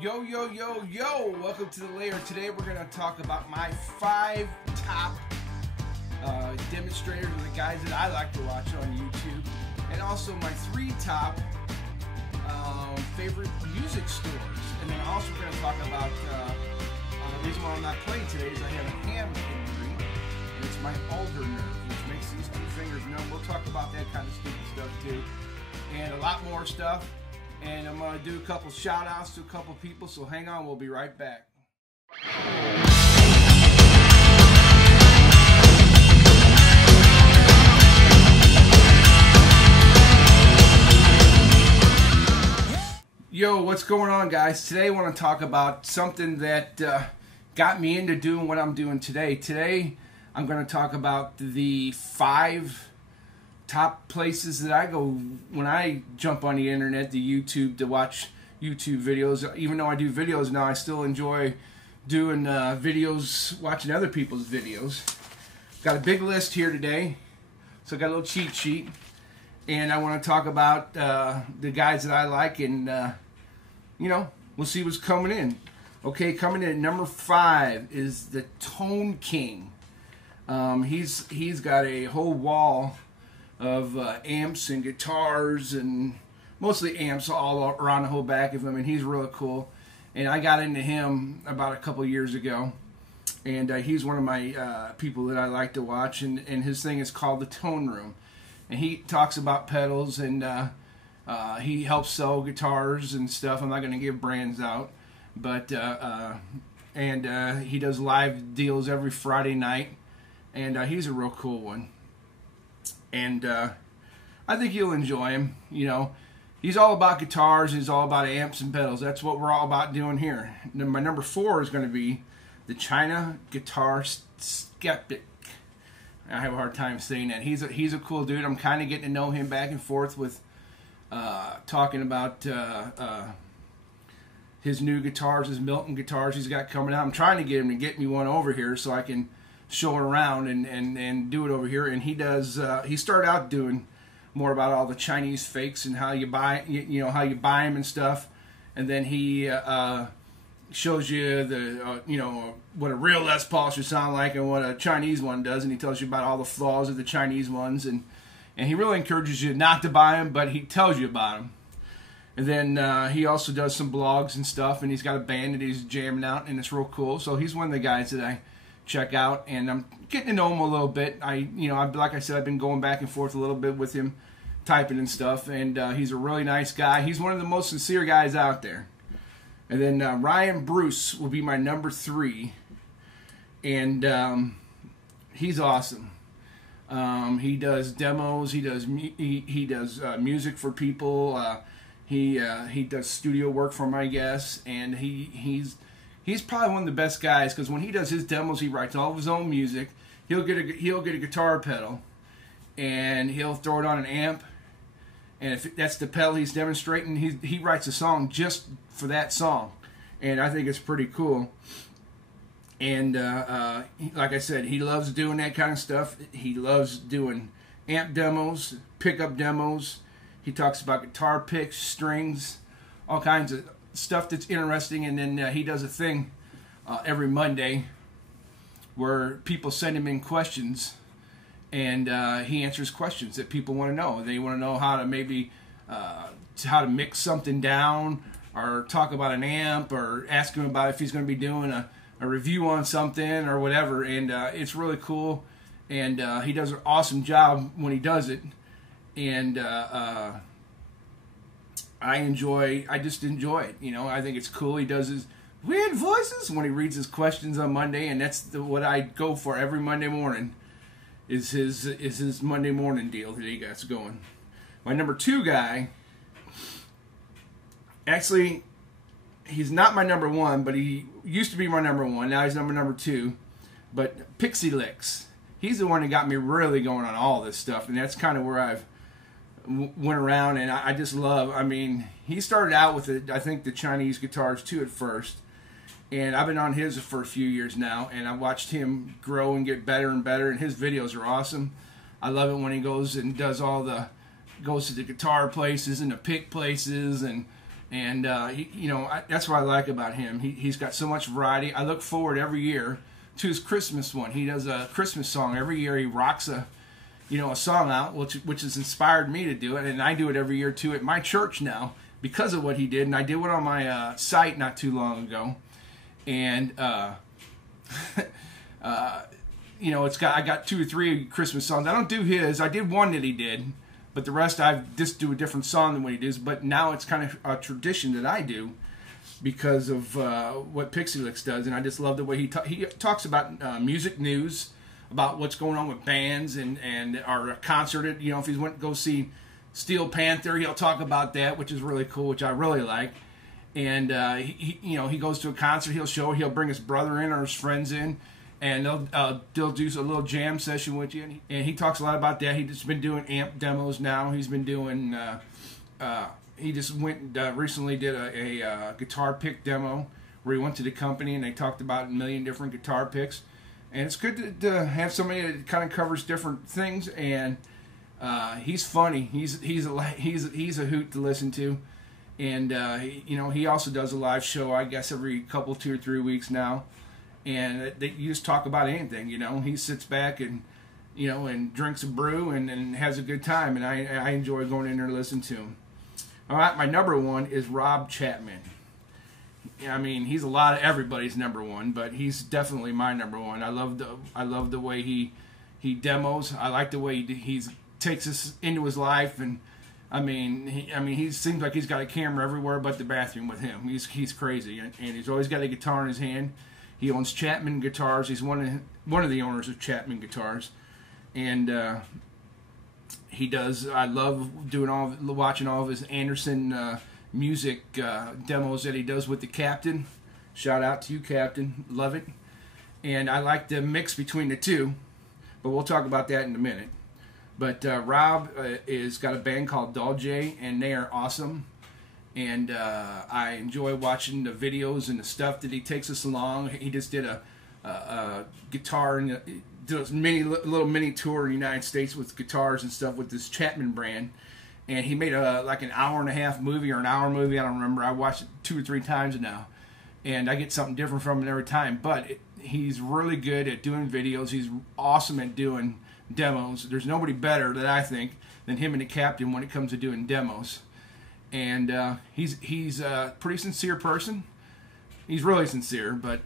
Yo, yo, yo, yo! Welcome to the layer. Today we're going to talk about my 5 top demonstrators, or the guys that I like to watch on YouTube, and also my 3 top favorite music stores. And then also we're going to talk about the reason why I'm not playing today is I have a hand injury, and it's my ulnar nerve, which makes these 2 fingers numb. We'll talk about that kind of stupid stuff too, and a lot more stuff. And I'm going to do a couple shout outs to a couple people, so hang on, we'll be right back. Yo, what's going on, guys? Today I want to talk about something that got me into doing what I'm doing today. Today I'm going to talk about the 5 top places that I go when I jump on the internet, the YouTube, to watch YouTube videos. Even though I do videos now, I still enjoy doing videos, watching other people's videos. Got a big list here today, so I got a little cheat sheet, and I want to talk about the guys that I like, and you know, we'll see what's coming in. Okay, coming in at number 5 is the Tone King. He's got a whole wall of amps and guitars, and mostly amps all around the whole back of him, and he's really cool. And I got into him about a couple years ago, and he's one of my people that I like to watch, and his thing is called the Tone Room, and he talks about pedals, and he helps sell guitars and stuff. I'm not going to give brands out, but he does live deals every Friday night, and he's a real cool one. And I think you'll enjoy him. You know, he's all about guitars. He's all about amps and pedals. That's what we're all about doing here. And my number 4 is going to be the China Guitar Skeptic. I have a hard time saying that. He's a cool dude. I'm kind of getting to know him back and forth with talking about his new guitars, his Milton guitars he's got coming out. I'm trying to get him to get me one over here so I can show it around and do it over here. And he does he started out doing more about all the Chinese fakes and how you buy, you know, how you buy them and stuff, and then he shows you the you know, what a real Les Paul should sound like and what a Chinese one does, and he tells you about all the flaws of the Chinese ones, and he really encourages you not to buy them, but he tells you about them. And then he also does some blogs and stuff, and he's got a band that he's jamming out, and it's real cool. So he's one of the guys that I check out, and I'm getting to know him a little bit. Like I said, I've been going back and forth a little bit with him, typing and stuff, and he's a really nice guy. He's one of the most sincere guys out there. And then Ryan Bruce will be my number 3, and he's awesome. He does demos. He does music for people. He does studio work for him, I guess, and he's probably one of the best guys, because when he does his demos, he writes all of his own music. He'll get a guitar pedal, and he'll throw it on an amp, and if that's the pedal he's demonstrating, he writes a song just for that song, and I think it's pretty cool. And like I said, he loves doing that kind of stuff. He loves doing amp demos, pickup demos. He talks about guitar picks, strings, all kinds of stuff that's interesting. And then he does a thing every Monday where people send him in questions, and he answers questions that people want to know. They want to know how to maybe how to mix something down, or talk about an amp, or ask him about if he's going to be doing a review on something or whatever. And it's really cool, and he does an awesome job when he does it. And I just enjoy it. You know, I think it's cool. He does his weird voices when he reads his questions on Monday, and that's what I go for every Monday morning. Is his Monday morning deal that he got going. My number 2 guy, actually, he's not my number 1, but he used to be my number 1. Now he's number 2. But Pixelx, he's the one that got me really going on all this stuff, and that's kind of where I've went around, and I just love. I mean, he started out with I think the Chinese guitars too at first, and I've been on his for a few years now, and I've watched him grow and get better and better, and his videos are awesome. I love it when he goes and does goes to the guitar places and the pick places, and And that's what I like about him. He's got so much variety. I look forward every year to his Christmas one. He does a Christmas song every year. He rocks a song out, which has inspired me to do it, and I do it every year too at my church now because of what he did. And I did one on my site not too long ago, and I got 2 or 3 Christmas songs. I don't do his. I did one that he did. But the rest, I just do a different song than what he does. But now it's kind of a tradition that I do because of what Pixelx does. And I just love the way he talks about music news, about what's going on with bands and our concert. If he went to go see Steel Panther, he'll talk about that, which is really cool, which I really like. And he goes to a concert, he'll bring his brother in or his friends in. And they'll do a little jam session with you, and he talks a lot about that. He's just been doing amp demos now. He's been doing. He just went recently did a guitar pick demo where he went to the company and they talked about a million different guitar picks. And it's good to have somebody that kind of covers different things. And he's funny. He's a hoot to listen to. And he also does a live show, I guess, every couple 2 or 3 weeks now. And you just talk about anything, He sits back and, and drinks a brew and has a good time. And I enjoy going in there and listening to him. All right, my number 1 is Rob Chapman. I mean, he's a lot of everybody's number 1, but he's definitely my number 1. I love the way he demos. I like the way he takes us into his life. And he seems like he's got a camera everywhere but the bathroom with him. He's crazy, and he's always got a guitar in his hand. He owns Chapman Guitars. He's one of the owners of Chapman Guitars, and he does. I love watching all of his Anderton music demos that he does with the Captain. Shout out to you, Captain. Love it. And I like the mix between the two, but we'll talk about that in a minute. But Rob is got a band called Dolce, and they are awesome. And I enjoy watching the videos and the stuff that he takes us along. He just did a guitar and did a little mini tour in the United States with guitars and stuff with this Chapman brand. And he made like an hour-and-a-half movie or an hour movie. I don't remember. I watched it 2 or 3 times now, and I get something different from it every time. But he's really good at doing videos. He's awesome at doing demos. There's nobody better that I think than him and the Captain when it comes to doing demos. And he's a pretty sincere person. He's really sincere, but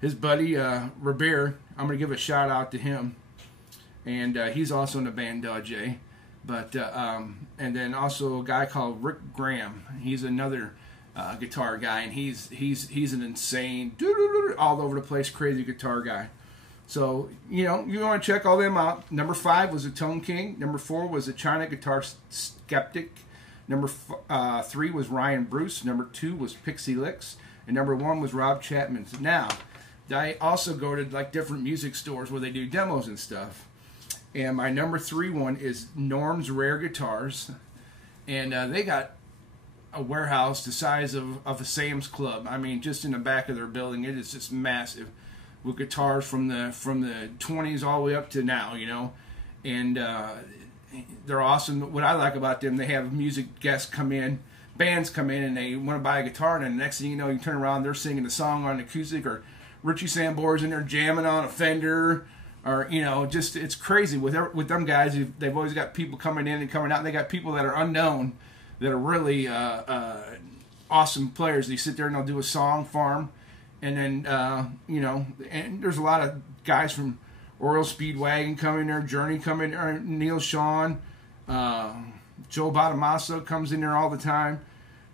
his buddy Robert, I'm gonna give a shout out to him, and he's also in the band Dolce. But and then also a guy called Rick Graham. He's another guitar guy, and he's an insane, all over the place, crazy guitar guy. So you want to check all them out. Number 5 was a Tone King. Number 4 was a China Guitar Skeptic. Number 3 was Ryan Bruce. Number 2 was Pixelx. And number 1 was Rob Chapman. Now, I also go to like different music stores where they do demos and stuff. And my number 3 one is Norm's Rare Guitars. And they got a warehouse the size of a Sam's Club. I mean, just in the back of their building, it is just massive, with guitars from the 20s all the way up to now, and they're awesome. What I like about them, they have music guests come in, bands come in, and they want to buy a guitar, and then the next thing you know, you turn around, they're singing a song on acoustic, or Richie Sambore's in there jamming on a Fender, or just it's crazy with them guys. They've always got people coming in and coming out, and they got people that are unknown that are really awesome players. They sit there and they'll do a song for them. And then, and there's a lot of guys from Oriole Speedwagon coming there, Journey coming there, Neil Sean, Joe Badamaso comes in there all the time.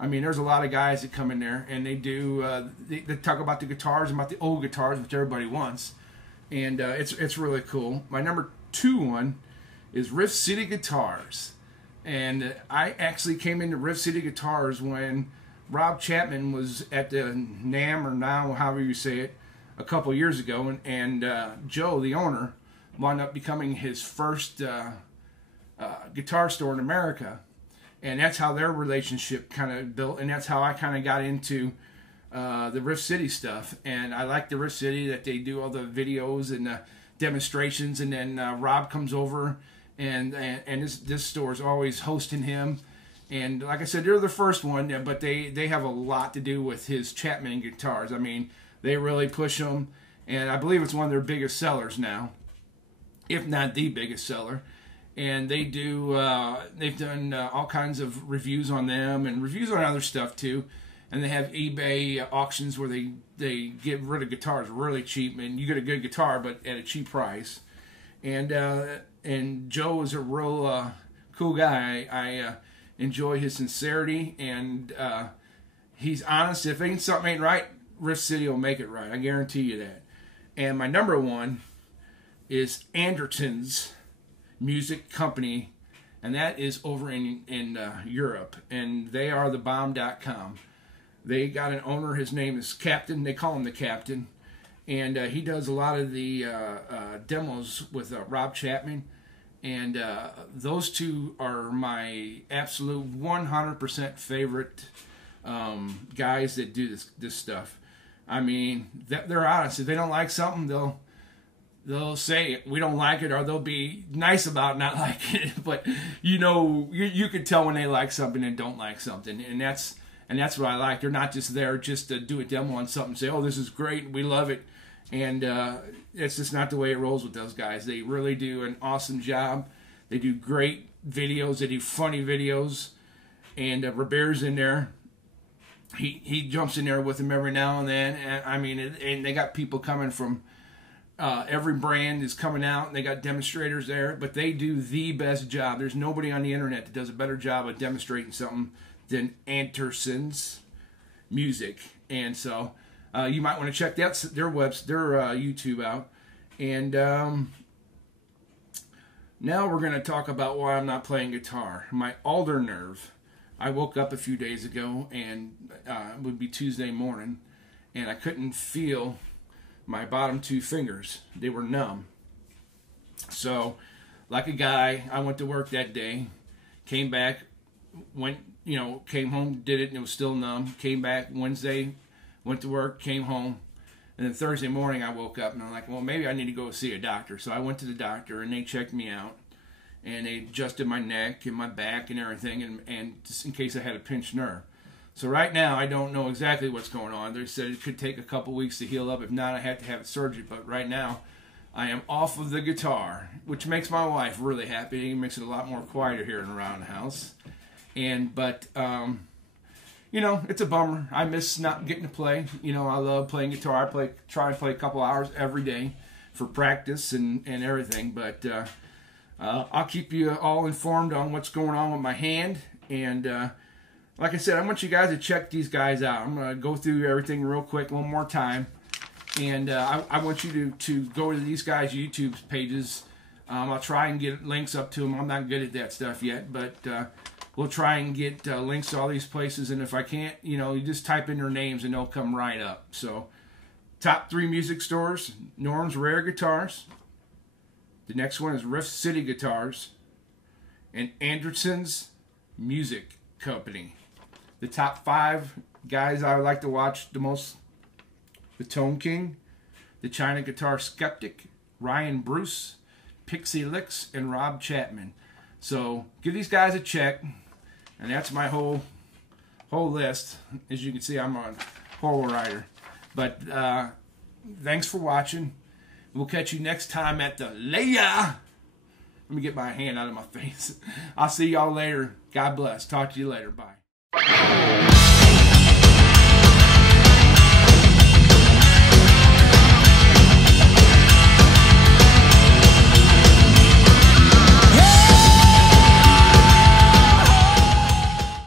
I mean, there's a lot of guys that come in there, and they do, they talk about the guitars, about the old guitars, which everybody wants. And it's really cool. My number 2 one is Riff City Guitars. And I actually came into Riff City Guitars when Rob Chapman was at the NAMM, or now, however you say it, a couple years ago, and Joe, the owner, wound up becoming his first guitar store in America, and that's how their relationship kind of built, and that's how I kind of got into the Riff City stuff. And I like the Riff City that they do all the videos and demonstrations, and then Rob comes over, and this store is always hosting him. And like I said, they're the first one, but they have a lot to do with his Chapman guitars. I mean, they really push them, and I believe it's one of their biggest sellers now, if not the biggest seller. And they do, they've done all kinds of reviews on them and reviews on other stuff too. And they have eBay auctions where they get rid of guitars really cheap, and you get a good guitar but at a cheap price. And Joe is a real cool guy. I enjoy his sincerity, and he's honest. If something ain't right, Riff City will make it right. I guarantee you that. And my number one is Andertons Music Company, and that is over in Europe, and they are the bomb.com. They got an owner, his name is Captain, they call him the Captain, and he does a lot of the demos with Rob Chapman, and those two are my absolute 100% favorite guys that do this stuff. I mean, they're honest. If they don't like something, they'll say we don't like it, or they'll be nice about not liking it. But you know, you can tell when they like something and don't like something, and that's what I like. They're not just there just to do a demo on something and say, oh, this is great, we love it. And it's just not the way it rolls with those guys. They really do an awesome job. They do great videos. They do funny videos. And Robert's in there. He jumps in there with them every now and then. And I mean, and they got people coming from every brand is coming out, and they got demonstrators there. But they do the best job. There's nobody on the internet that does a better job of demonstrating something than Andertons Music. And so you might want to check their YouTube out. And now we're going to talk about why I'm not playing guitar. My alder nerve. I woke up a few days ago, and it would be Tuesday morning, and I couldn't feel my bottom two fingers. They were numb. So, like a guy, I went to work that day, came back, came home, did it, and it was still numb. Came back Wednesday, went to work, came home, and then Thursday morning I woke up, and I'm like, well, maybe I need to go see a doctor. So I went to the doctor, and they checked me out. And they adjusted my neck and my back and everything, and just in case I had a pinched nerve. So right now, I don't know exactly what's going on. They said it could take a couple weeks to heal up. If not, I had to have surgery. But right now, I am off of the guitar, which makes my wife really happy. It makes it a lot more quieter here and around the house. But it's a bummer. I miss not getting to play. I love playing guitar. I try and play a couple hours every day for practice and everything. But I'll keep you all informed on what's going on with my hand. And like I said, I want you guys to check these guys out. I'm going to go through everything real quick one more time. And I want you to go to these guys' YouTube pages. I'll try and get links up to them. I'm not good at that stuff yet, but we'll try and get links to all these places. And if I can't, you just type in their names and they'll come right up. So, top 3 music stores: Norm's Rare Guitars. The next one is Riff City Guitars, and Andertons Music Company. The top 5 guys I would like to watch the most: the Tone King, the China Guitar Skeptic, Ryan Bruce, Pixelx, and Rob Chapman. So give these guys a check, and that's my whole list. As you can see, I'm a horror writer. But thanks for watching. We'll catch you next time at the Leia. Let me get my hand out of my face. I'll see y'all later. God bless. Talk to you later. Bye.